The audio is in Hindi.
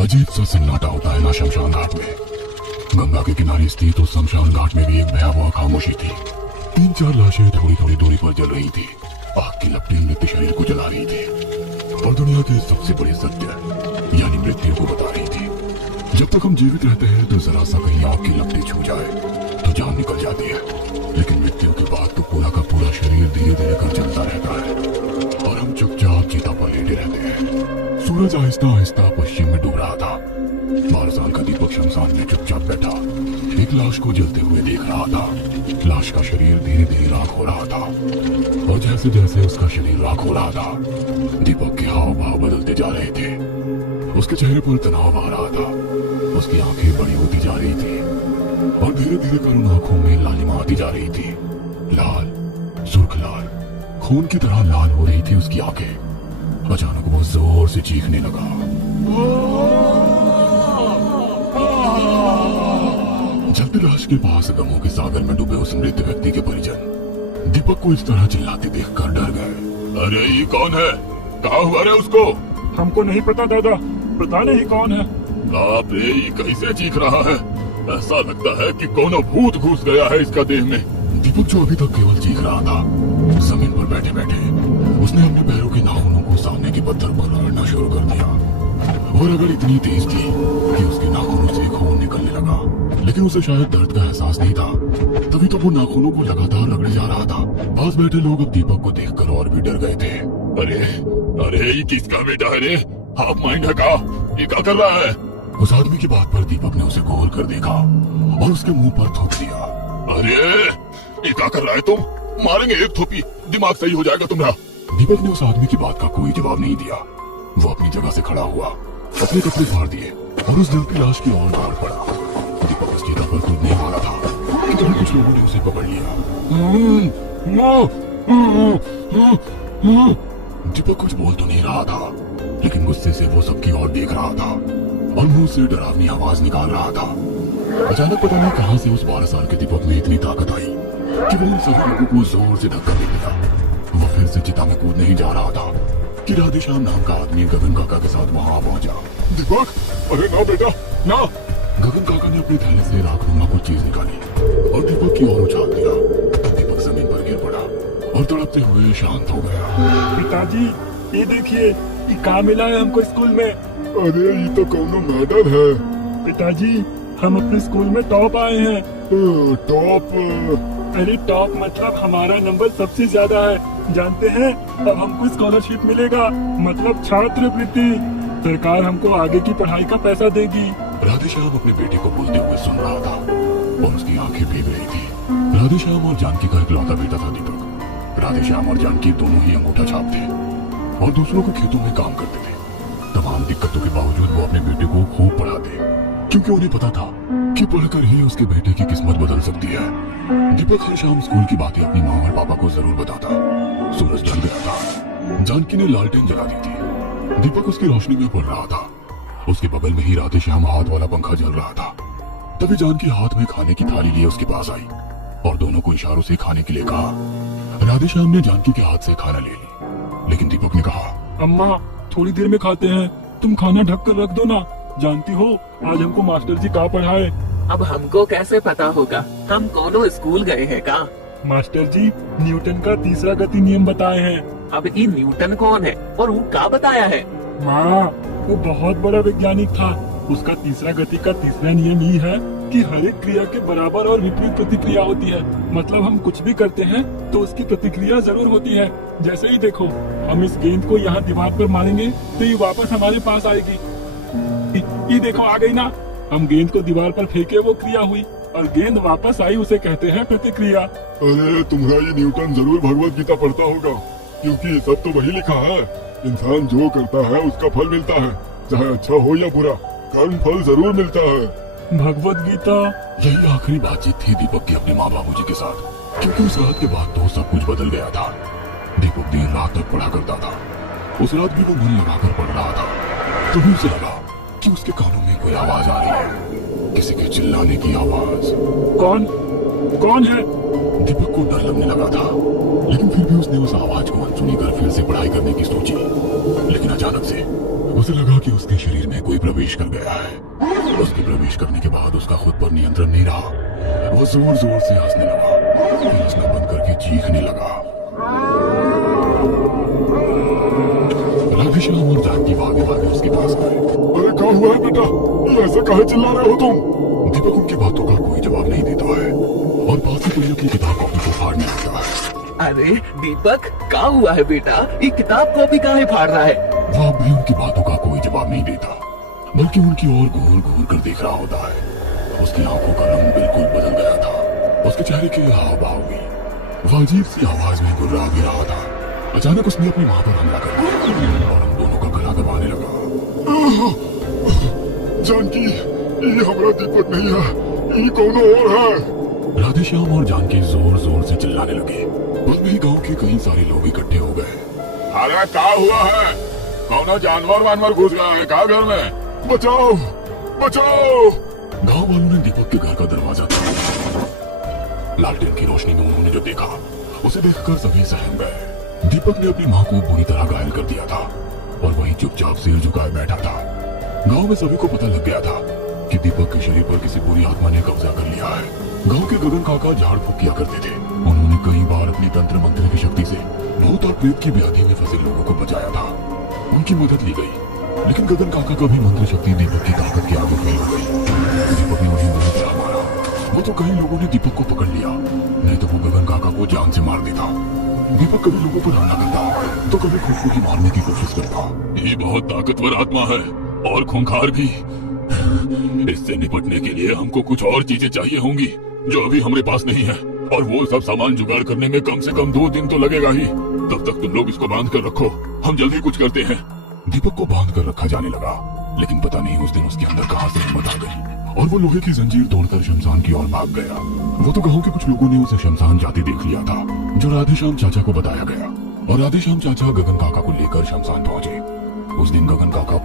अजीब सा सन्नाटा होता है ना शमशान घाट में। गंगा के किनारे स्थित उस शमशान घाट में भी एक भयावह खामोशी थी। 3-4 लाशें थोड़ी थोड़ी दूरी पर जल रही थी। आग की लपटें मृत शरीर को जला रही थी और दुनिया के सबसे बड़े सत्य यानी मृत्यु को बता रही थी। जब तक हम जीवित रहते हैं तो जरा सा कहीं आग की लपटें छू जाए तो जान निकल जाती है, लेकिन मृत्यु के बाद तो पूरा का पूरा शरीर धीरे धीरे कर जलता रहता है और हम चुपचाप चिता पर लेटे रहते हैं। सूरज आहिस्ता आहिस्ता पश्चिम में डूब रहा था। 12 साल का दीपक शमशान में चुपचाप बैठा एक लाश को जलते हुए देख रहा था। लाश का शरीर धीरे धीरे राख हो रहा था और जैसे जैसे उसका शरीर राख हो रहा था दीपक के हाव भाव बदलते जा रहे थे। उसके चेहरे पर तनाव आ रहा था, उसकी आंखें बड़ी होती जा रही थी और धीरे धीरे कर उन आंखों में लालिमा आती जा रही थी। लाल, सुर्ख लाल, खून की तरह लाल हो रही थी उसकी आंखें। अचानक वो जोर से चीखने लगा। जलती लाश के पास गमों के सागर में डूबे उस मृत व्यक्ति के परिजन दीपक को इस तरह चिल्लाते देखकर डर गए। अरे ये कौन है? कहाँ हुआ रे उसको? हमको नहीं पता दादा, पता नहीं कौन है। बाप रे, ये कैसे चीख रहा है? ऐसा लगता है कि कोनो भूत घुस गया है इसका देह में। दीपक जो अभी तक केवल चीख रहा था, जमीन पर बैठे बैठे उसने अपने पैरों के नाखूनों को सामने के पत्थर पर रगड़ना शुरू कर दिया। वो रगड़ इतनी तेज थी कि उसके नाखूनों से खून निकलने लगा, लेकिन उसे शायद दर्द का एहसास नहीं था, तभी तो वो नाखूनों को लगातार रगड़े जा रहा था। पास बैठे लोग अब दीपक को देखकर और भी डर गए थे। अरे अरे, ये किसका बेटा है रे? हाफ माइंड है का? ये क्या कर रहा है? उस आदमी की बात पर दीपक ने उसे घूर कर देखा और उसके मुंह पर थूक दिया। अरे ये क्या कर रहा है तुम? मारेंगे एक थोपी, दिमाग सही हो जाएगा तुम्हारा। दीपक ने उस आदमी की बात का कोई जवाब नहीं दिया। वो अपनी जगह से खड़ा हुआ, अपने कपड़े फाड़ दिए और उस जलती लाश की ओर दौड़ पड़ा। दीपक उस चिता पर कूदने वाला था कि तभी कुछ लोगों ने उसे पकड़ लिया। दीपक कुछ बोल तो नहीं रहा था, लेकिन गुस्से से वो सबकी ओर देख रहा था और मुंह से डरावनी आवाज निकाल रहा था। अचानक पता नहीं कहां से उस 12 साल के दीपक में इतनी ताकत आई कि वो उन सभी लोगों को जोर से धक्का दे दिया। वो फिर से चिता में कूदने ही जा रहा था कि राधेश्याम नाम का आदमी गगन काका के साथ वहां पहुंचा। दीपक, अरे ना बेटा ना। गगन काका ने अपने थैले से राखनुमा कुछ चीज निकाली और दीपक की ओर उछाल दिया। दीपक जमीन पर गिर पड़ा और तड़पते हुए शांत हो गया। पिताजी, ये देखिए, ये कहाँ मिला है हमको स्कूल में। अरे ये तो कौनो मेडल है। पिताजी, हम अपने स्कूल में टॉप आए हैं। टॉप? अरे टॉप मतलब हमारा नंबर सबसे ज्यादा है, जानते हैं? अब हमको स्कॉलरशिप मिलेगा, मतलब छात्रवृत्ति। सरकार हमको आगे की पढ़ाई का पैसा देगी। राधेश्याम अपने बेटे को बोलते हुए सुन रहा था और उसकी आंखें भीग रही थी। राधेश्याम और जानकी का इकलौता बेटा था दीपक। राधेश्याम और जानकी दोनों ही अंगूठा छाप थे और दूसरों को खेतों में काम करते थे। तमाम दिक्कतों के बावजूद वो अपने बेटे को खूब पढ़ाते, क्योंकि उन्हें पता था कि पढ़कर ही उसके बेटे की किस्मत बदल सकती है। दीपक हर शाम स्कूल की बातें अपनी माँ और पापा को जरूर बताता। सूरज ढल गया था, जानकी ने लालटेन जला दी थी। दीपक उसकी रोशनी में पढ़ रहा था। उसके बगल में ही राधेश्याम हाथ वाला पंखा जल रहा था। तभी जानकी हाथ में खाने की थाली लिए उसके पास आई और दोनों को इशारों से खाने के लिए कहा। राधेश्याम ने जानकी के हाथ से खाना ले ली, लेकिन दीपक ने कहा, अम्मा थोड़ी देर में खाते हैं, तुम खाना ढक कर रख दो ना। जानती हो आज हमको मास्टर जी कहाँ पढ़ाए। अब हमको कैसे पता होगा? हम कोनो स्कूल गए हैं का? मास्टर जी न्यूटन का तीसरा गति नियम बताए हैं। अब ये न्यूटन कौन है और वो क्या बताया है? माँ, वो बहुत बड़ा वैज्ञानिक था। उसका तीसरा गति का तीसरा नियम ही है कि हर एक क्रिया के बराबर और विपरीत प्रतिक्रिया होती है। मतलब हम कुछ भी करते हैं तो उसकी प्रतिक्रिया जरूर होती है। जैसे ही देखो, हम इस गेंद को यहाँ दीवार पर मारेंगे तो ये वापस हमारे पास आएगी। ये देखो आ गई ना। हम गेंद को दीवार पर फेंके, वो क्रिया हुई, और गेंद वापस आई, उसे कहते हैं प्रतिक्रिया। अरे तुम्हारा ये न्यूटन जरूर भगवत गीता पढ़ता होगा, क्योंकि सब तो वही लिखा है, इंसान जो करता है उसका फल मिलता है, चाहे अच्छा हो या बुरा, कर्म फल जरूर मिलता है। भगवत गीता। यही आखिरी बातचीत थी दीपक की अपने माँ बाबूजी के साथ, क्योंकि उस रात के बाद तो सब कुछ बदल गया था। दीपक देर रात तक पढ़ा करता था। उस रात भी वो मन लगाकर पढ़ रहा था। तभी उसे लगा कि उसके कानों में कोई आवाज आ रही है, किसी के चिल्लाने की आवाज। कौन कौन है? दीपक को डर लगने लगा था, लेकिन फिर भी उसने उस आवाज को अनसुनी कर फिर से पढ़ाई करने की सोची। लेकिन अचानक से उसे लगा कि उसके शरीर में कोई प्रवेश कर गया है। उसके प्रवेश करने के बाद उसका खुद पर नियंत्रण नहीं रहा। वो जोर जोर से हंसने लगा, फिर हंसना बंद करके चीखने लगा। राधेश्याम और जानकी भागे भागे उसके पास गए। अरे क्या हुआ है बेटा, ये ऐसे काहे चिल्ला रहे हो तुम? दीपक उनकी बातों का कोई जवाब नहीं देता है और पास ही कोई अपनी किताब कॉपी को फाड़ने लगता है। अरे दीपक, क्या हुआ है बेटा? ये किताब कॉपी काहे फाड़ रहा है? वह भी उनकी बातों का कोई जवाब नहीं देता, बल्कि उनकी ओर घूर घूर कर देख रहा होता है। उसकी आंखों का रंग बिल्कुल बदल गया था। उसके चेहरे के हाव भाव भी वह अजीब सी आवाज में गुर्रा भी रहा था। अचानक उसने अपनी मां पर हमला कर दिया और हम दोनों का गला दबाने लगा। जानकी, ये हमारा दीपक नहीं है, ये कौन और है? राधेश्याम और जानकी जोर जोर से चिल्लाने लगे। उस भी गांव के कई सारे लोग इकट्ठे हो गए। अरे क्या हुआ है? कौन जानवर वानवर घुस गया है क्या घर में? बचाओ बचाओ! गांव वालों ने दीपक के घर का दरवाजा खोला। लालटेन की रोशनी में उन्होंने जो देखा, उसे देखकर सभी सहम गए। दीपक ने अपनी मां को बुरी तरह घायल कर दिया था और वहीं चुपचाप सिर झुकाए बैठा था। गांव में सभी को पता लग गया था कि दीपक के शरीर पर किसी बुरी आत्मा ने कब्जा कर लिया है। गांव के गगन काका झाड़ फूक किया करते थे। उन्होंने कई बार अपनी तंत्र मंत्र की शक्ति से भूत और प्रेत की व्याधि में फंसे लोगों को बचाया था। उनकी मदद ली गई, लेकिन गगन काका का भी मंत्र शक्ति दीपक की ताकत के आगे फेल हो गई। दीपक ने उन्हें बुरी तरह मारा। वो तो कई लोगों ने दीपक को पकड़ लिया, नहीं तो वो गगन काका को जान से मार देता। दीपक कभी लोगों पर हमला करता तो कभी खुद को ही मारने की कोशिश करता। ये बहुत ताकतवर आत्मा है और खूंखार भी। इससे निपटने के लिए हमको कुछ और चीजें चाहिए होंगी जो अभी हमारे पास नहीं है, और वो सब सामान जुगाड़ करने में कम से कम 2 दिन तो लगेगा ही। तब तक तुम लोग इसको बांध कर रखो, हम जल्दी कुछ करते हैं। दीपक को बांध कर रखा जाने लगा, लेकिन पता नहीं उस दिन उसके अंदर कहां से हिम्मत आ गई और वो लोहे की जंजीर तोड़कर शमशान की ओर भाग गया। वो तो गांव के कुछ लोगों ने उसे शमशान जाते देख लिया था, जो राधेश्याम चाचा को बताया गया, और राधेश्याम चाचा गगन काका को लेकर शमशान पहुंचे। उस दिन गगन काका